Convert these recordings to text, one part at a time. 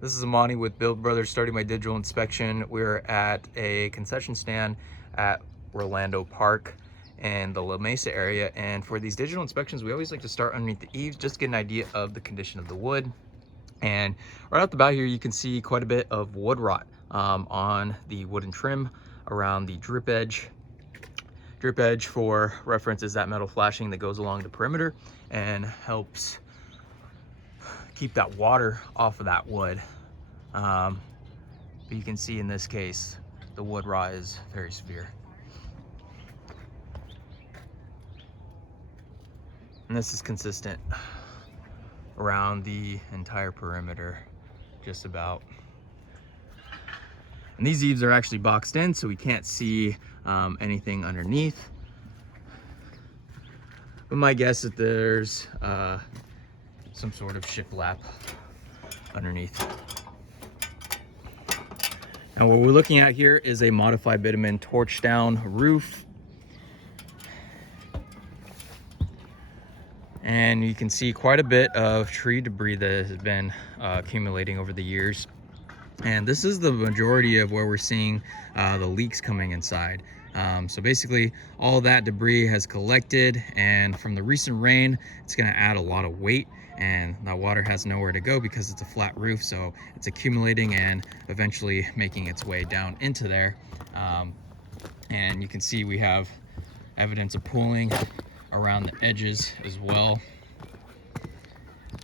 This is Amani with Build Brothers, starting my digital inspection. We're at a concession stand at Orlando Park in the La Mesa area. And for these digital inspections, we always like to start underneath the eaves, just to get an idea of the condition of the wood. And right off the bat here, you can see quite a bit of wood rot on the wooden trim around the drip edge. Drip edge, for reference, is that metal flashing that goes along the perimeter and helps keep that water off of that wood. But you can see in this case, the wood rot is very severe. And this is consistent around the entire perimeter, just about. And these eaves are actually boxed in, so we can't see anything underneath. But my guess is that there's some sort of shiplap underneath. Now what we're looking at here is a modified bitumen torch down roof. And you can see quite a bit of tree debris that has been accumulating over the years. And this is the majority of where we're seeing the leaks coming inside. So basically all that debris has collected, and from the recent rain, it's gonna add a lot of weight, and that water has nowhere to go because it's a flat roof. So it's accumulating and eventually making its way down into there. And you can see we have evidence of pooling around the edges as well.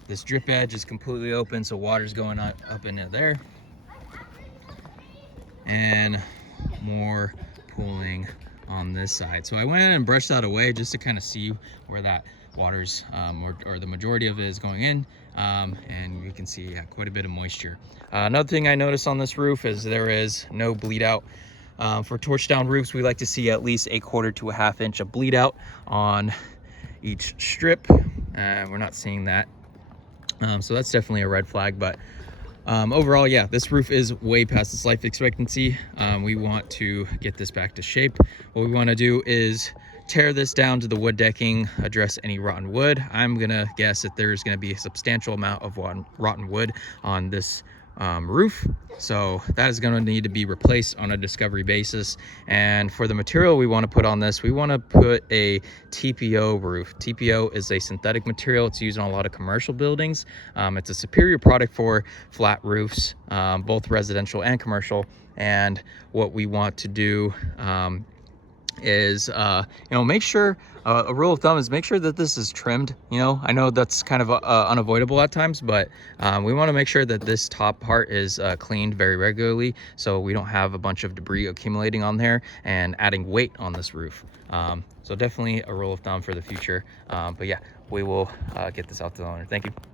This drip edge is completely open, so water's going up into there. And more pooling on this side. So I went in and brushed that away just to kind of see where that water's or the majority of it is going in. And you can see quite a bit of moisture. Another thing I noticed on this roof is there is no bleed out. For torch down roofs, we like to see at least 1/4 to 1/2 inch of bleed out on each strip. We're not seeing that. So that's definitely a red flag. But overall, yeah, this roof is way past its life expectancy. We want to get this back to shape. What we want to do is tear this down to the wood decking, address any rotten wood. I'm gonna guess that there's gonna be a substantial amount of rotten wood on this roof, so that is going to need to be replaced on a discovery basis. And for the material we want to put on this, we want to put a TPO roof. TPO is a synthetic material. It's used on a lot of commercial buildings. It's a superior product for flat roofs, both residential and commercial. And what we want to do is make sure, a rule of thumb is make sure that this is trimmed. I know that's kind of unavoidable at times, but we want to make sure that this top part is cleaned very regularly, so we don't have a bunch of debris accumulating on there and adding weight on this roof. So definitely a rule of thumb for the future. But yeah, we will get this out to the owner. Thank you.